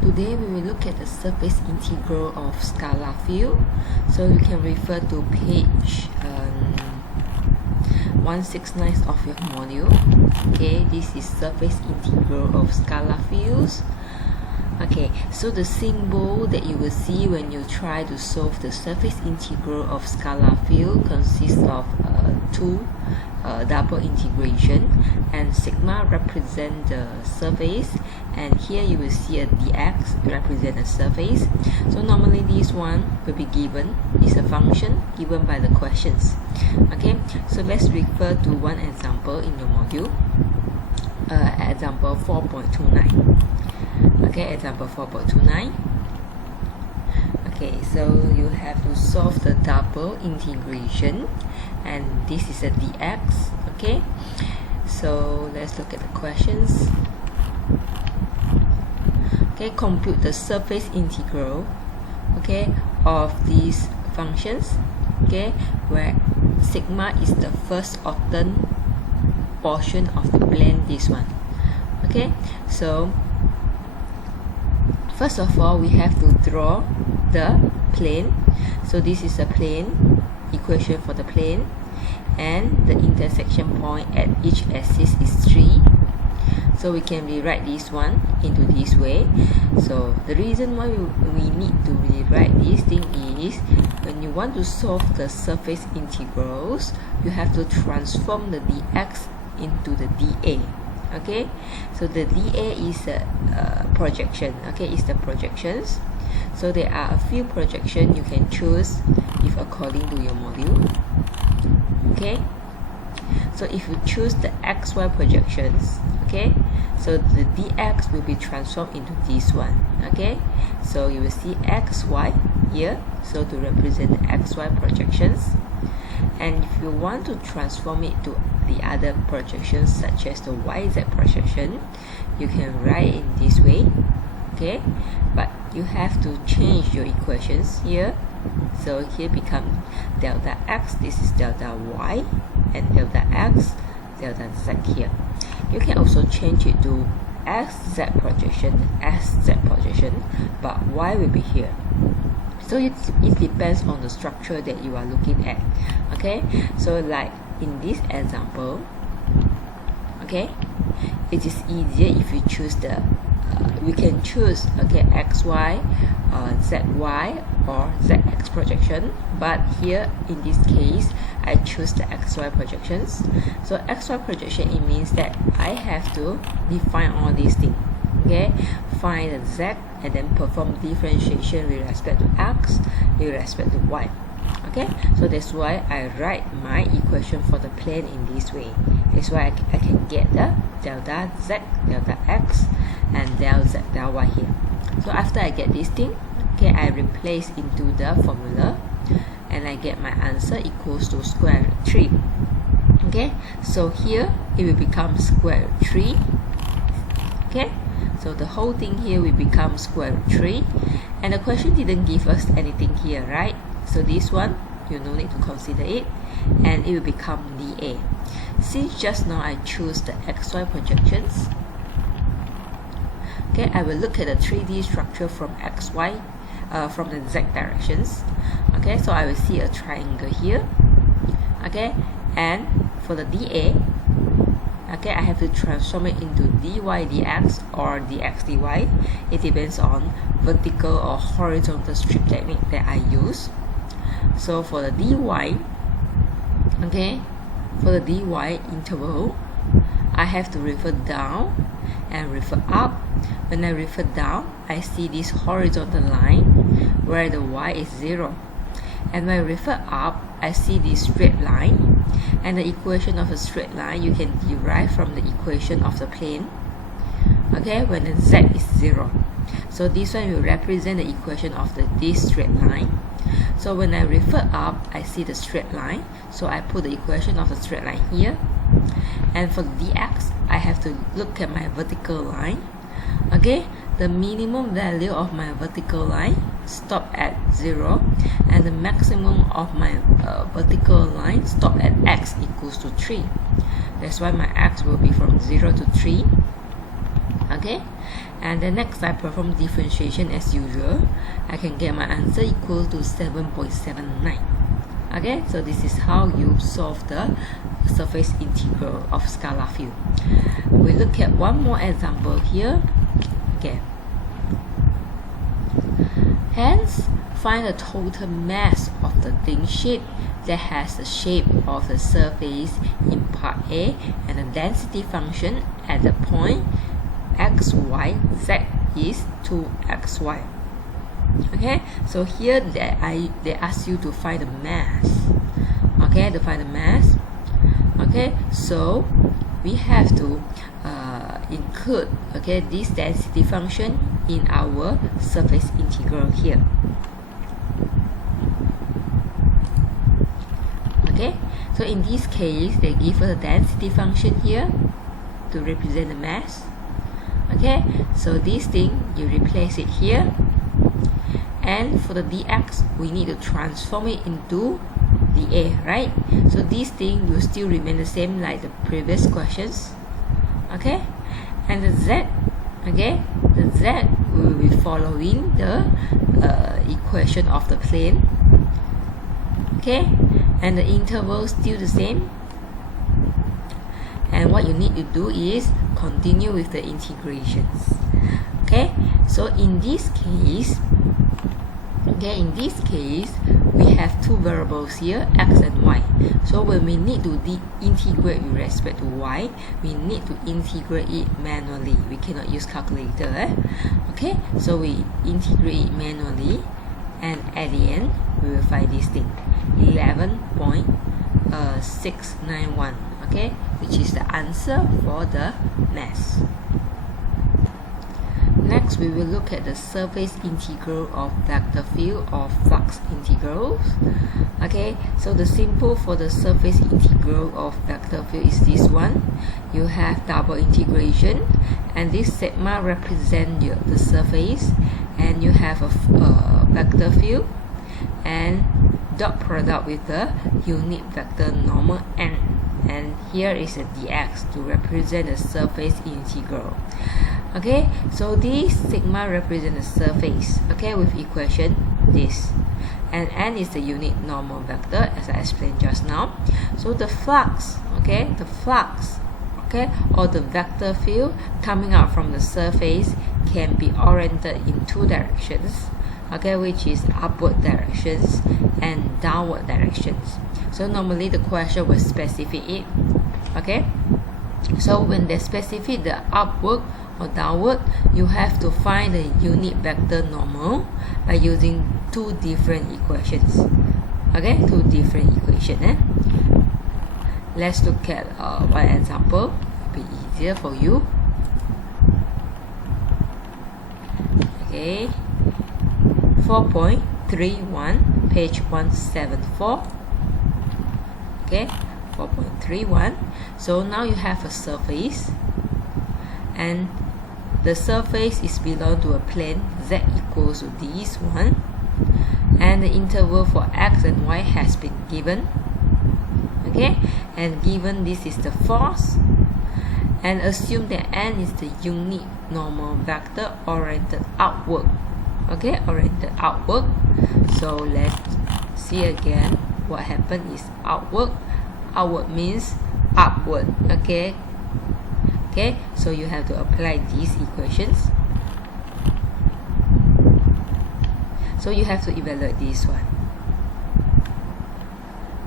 Today we will look at the surface integral of scalar field. So you can refer to page 169 of your module. Okay, this is surface integral of scalar fields. Okay, so the symbol that you will see when you try to solve the surface integral of scalar field consists of two double integration, and sigma represent the surface, and here you will see a dx represent a surface. So normally this one will be given, is a function given by the questions. Okay, so let's refer to one example in your module. Example 4.29. Okay, example 4.29. Okay, so you have to solve the double integration, and this is a dx. Okay, so let's look at the questions. Okay, compute the surface integral, okay, of these functions, okay, where sigma is the first octant portion of the plane, this one. Okay, so first of all we have to draw the plane. So this is a plane, equation for the plane, and the intersection point at each axis is 3. So we can rewrite this one into this way. So the reason why we need to rewrite this thing is when you want to solve the surface integrals, you have to transform the dx into the dA. Okay, so the dA is a projection. Okay, it's the projections. So there are a few projections you can choose if according to your module. Okay, so if you choose the xy projections, okay, so the dx will be transformed into this one. Okay, so you will see xy here, so to represent the xy projections. And if you want to transform it to the other projections such as the yz projection, you can write in this way. Okay, but you have to change your equations here. So here become delta x, this is delta y, and delta x, delta z here. You can also change it to xz projection, but y will be here. So it depends on the structure that you are looking at. Okay, so like in this example, okay, it is easier if you choose the we can choose, okay, xy, zy, or zx projection, but here in this case I choose the xy projections. So xy projection, it means that I have to define all these things. Okay, find the z and then perform differentiation with respect to x, with respect to y. Okay, so that's why I write my equation for the plane in this way. That's why I can get the delta z, delta x, and del z, del y here. So after I get this thing, okay, I replace into the formula, and I get my answer equals to square root 3. Okay, so here it will become square root 3. Okay, so the whole thing here will become square root 3, and the question didn't give us anything here, right? So this one, you no need to consider it, and it will become dA. Since just now I choose the xy projections, okay, I will look at the 3D structure from xy, from the z directions. Okay, so I will see a triangle here. Okay, and for the dA, okay, I have to transform it into dy dx or dx dy. It depends on vertical or horizontal strip technique that I use. So for the dy, okay, for the dy interval, I have to refer down and refer up. When I refer down, I see this horizontal line where the y is 0. And when I refer up, I see this straight line. And the equation of a straight line you can derive from the equation of the plane. Okay, when the z is 0. So this one will represent the equation of this straight line. So when I refer up, I see the straight line. So I put the equation of the straight line here. And for the dx, I have to look at my vertical line. Okay, the minimum value of my vertical line stop at 0, and the maximum of my vertical line stop at x equals to 3. That's why my x will be from 0 to 3. Okay, and the next I perform differentiation as usual. I can get my answer equal to 7.79. Okay, so this is how you solve the surface integral of scalar field. We look at one more example here. Okay, hence find the total mass of the thin sheet that has the shape of the surface in part A and the density function at the point x, y, z is 2xy. Okay, so here they ask you to find the mass. Okay, to find the mass. Okay, so we have to include this density function in our surface integral here. Okay, so in this case they give us a density function here to represent the mass. Okay, so this thing you replace it here, and for the dx we need to transform it into dA, right? So this thing will still remain the same like the previous questions. Okay, and the z, okay, the z will be following the equation of the plane. Okay, and the interval still the same. And what you need to do is continue with the integrations. Okay, so in this case, we have two variables here, x and y. So when we need to integrate with respect to y, we need to integrate it manually. We cannot use calculator. Okay, so we integrate it manually, and at the end we will find this thing, 11.691. Okay, which is the answer for the mass. Next, we will look at the surface integral of vector field or flux integrals. Okay, so the symbol for the surface integral of vector field is this one. You have double integration, and this sigma represents the surface, and you have a vector field, and dot product with the unit vector normal n. And here is a dx to represent the surface integral. Okay, so this sigma represents the surface, okay, with equation this, and n is the unit normal vector as I explained just now. So the flux, okay, or the vector field coming out from the surface can be oriented in two directions, okay, which is upward directions and downward directions. So normally the question will specify it. Okay, so when they specify the upward or downward, you have to find the unit vector normal by using two different equations. Okay, two different equations. Let's look at one example. It'll be easier for you. Okay, 4.31, page 174. Okay, 4.31. So now you have a surface, and the surface is belong to a plane z equals to this one, and the interval for x and y has been given. Okay, and given this is the force, and assume that n is the unit normal vector oriented outward. Okay, oriented outward. So let's see again. What happened is outward. Outward means upward. Okay, so you have to apply these equations. So you have to evaluate this one.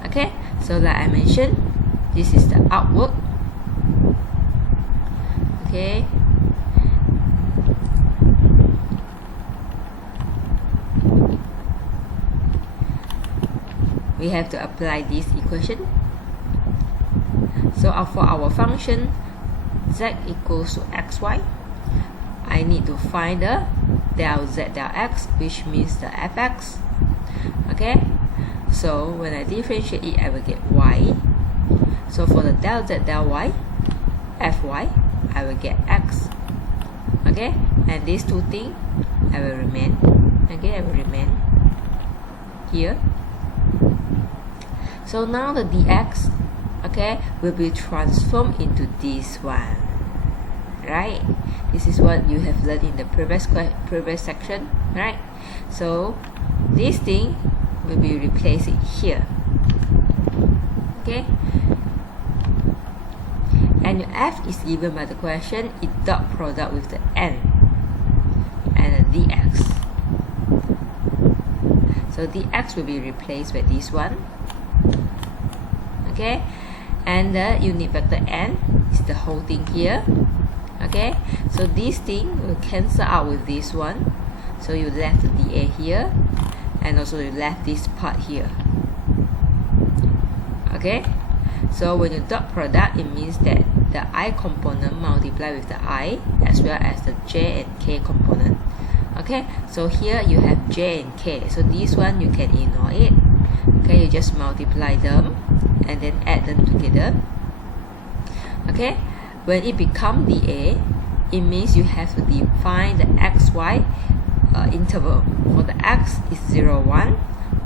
Okay, so like I mentioned, this is the outward. Okay, we have to apply this equation. So for our function z equals to xy, I need to find the del z del x, which means the fx. Okay, so when I differentiate it, I will get y. So for the del z del y, fy, I will get x. Okay, and these two things I will remain. Okay, I will remain here. So now the dx, okay, will be transformed into this one, right? This is what you have learned in the previous section, right? So this thing will be replaced here. Okay, and your f is given by the question, it dot product with the n and the dx. So dx will be replaced by this one. Okay, and the unit vector n is the whole thing here. Okay, so this thing will cancel out with this one. So you left the dA here, and also you left this part here. Okay, so when you dot product, it means that the I component multiply with the I as well as the J and K component. Okay, so here you have J and K, so this one you can ignore it. Okay, you just multiply them and then add them together. Okay, when it becomes dA, it means you have to define the xy interval. For the x is 0, 1,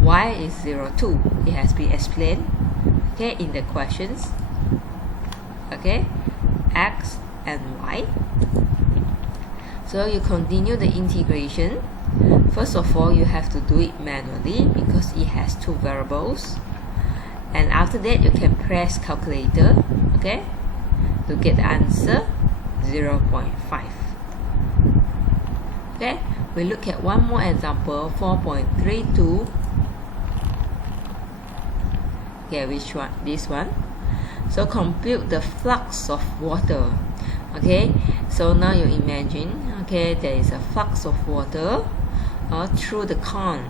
y is 0, 2. It has been explained, okay, in the questions. Okay, x and y. So you continue the integration. First of all, you have to do it manually because it has two variables. And after that, you can press calculator, okay, to get the answer 0.5. Okay, we look at one more example, 4.32. Okay, which one? This one. So compute the flux of water. Okay, so now you imagine, okay, there is a flux of water through the cone.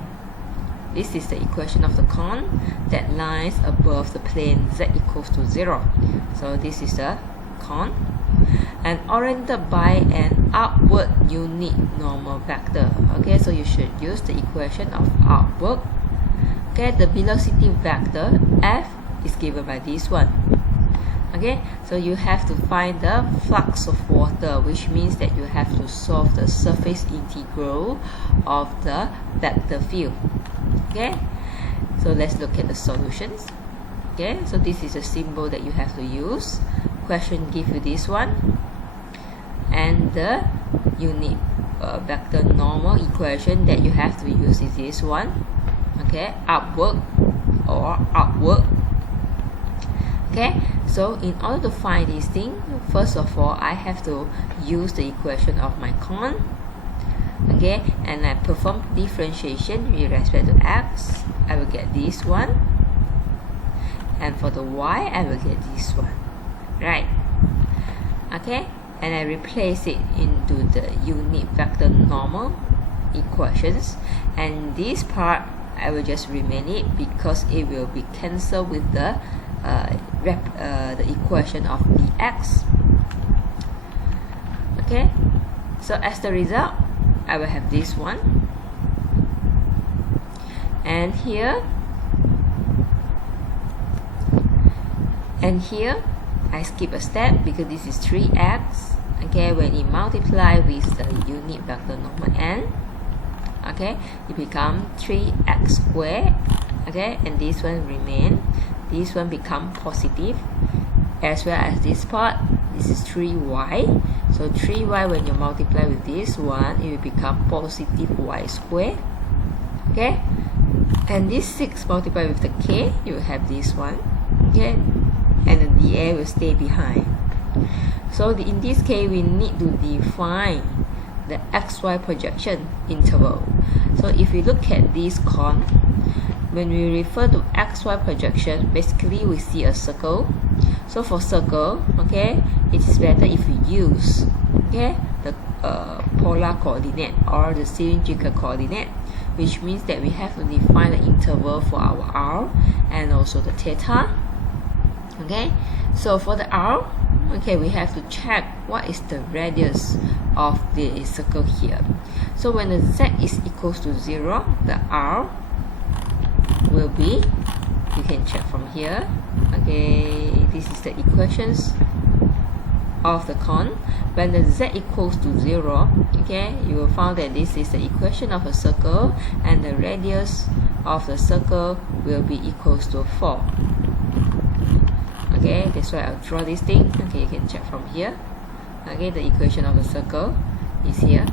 This is the equation of the cone that lies above the plane z equals to 0. So this is the cone and oriented by an upward unit normal vector. Okay, so you should use the equation of upward. Okay, the velocity vector f is given by this one. Okay, so you have to find the flux of water, which means that you have to solve the surface integral of the vector field. Okay, so let's look at the solutions. Okay, so this is a symbol that you have to use. Question give you this one, and the unit vector normal equation that you have to use is this one. Okay, upward or outward. Okay, so in order to find this thing, first of all, I have to use the equation of my cone. Okay, and I perform differentiation with respect to x. I will get this one, and for the y, I will get this one, right? Okay, and I replace it into the unit vector normal equations, and this part I will just remain it because it will be cancelled with the equation of dx. Okay, so as the result, I will have this one, and here I skip a step because this is 3x. Okay, when it multiply with the unit vector normal n, okay, it become 3x squared. Okay, and this one remain. This one become positive, as well as this part. This is 3y. So 3y, when you multiply with this one, it will become positive y squared. Okay, and this 6 multiplied with the k, you will have this one. Okay, and the dA will stay behind. So in this case, we need to define the xy projection interval. So if we look at this cone, when we refer to xy projection, basically we see a circle. So for circle, okay, it is better if we use, okay, the polar coordinate or the cylindrical coordinate, which means that we have to define the interval for our r and also the theta. Okay, so for the r, okay, we have to check what is the radius of the circle here. So when the z is equals to 0, the r will be, you can check from here. Okay, this is the equations of the cone. When the z equals to 0, okay, you will find that this is the equation of a circle, and the radius of the circle will be equals to 4. Okay, that's why I'll draw this thing. Okay, you can check from here. Okay, the equation of a circle is here,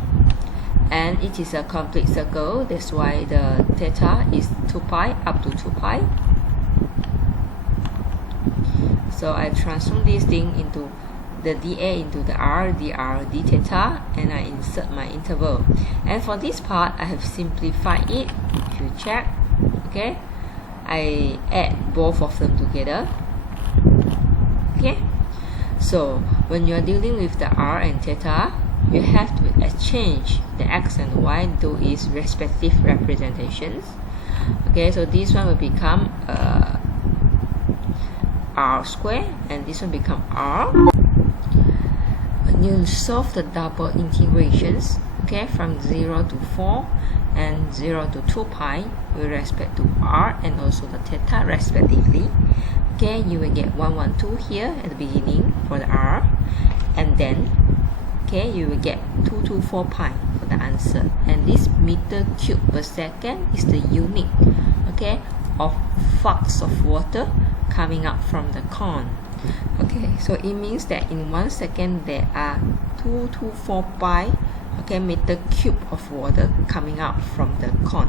and it is a complete circle. That's why the theta is 2 pi up to 2 pi. So I transform this thing into the dA into the r, dr, d theta, and I insert my interval. And for this part, I have simplified it. If you check, okay, I add both of them together. Okay, so when you are dealing with the r and theta, you have to exchange the x and y into its respective representations. Okay, so this one will become r squared, and this one become r. When you solve the double integrations, okay, from 0 to 4 and 0 to 2 pi with respect to r and also the theta respectively, okay, you will get 112 here at the beginning for the r, and then okay, you will get 224 pi for the answer. And this meter cube per second is the unit, okay, of flux of water coming up from the cone. Okay, so it means that in 1 second there are 224 pi, okay, meter cube of water coming out from the cone.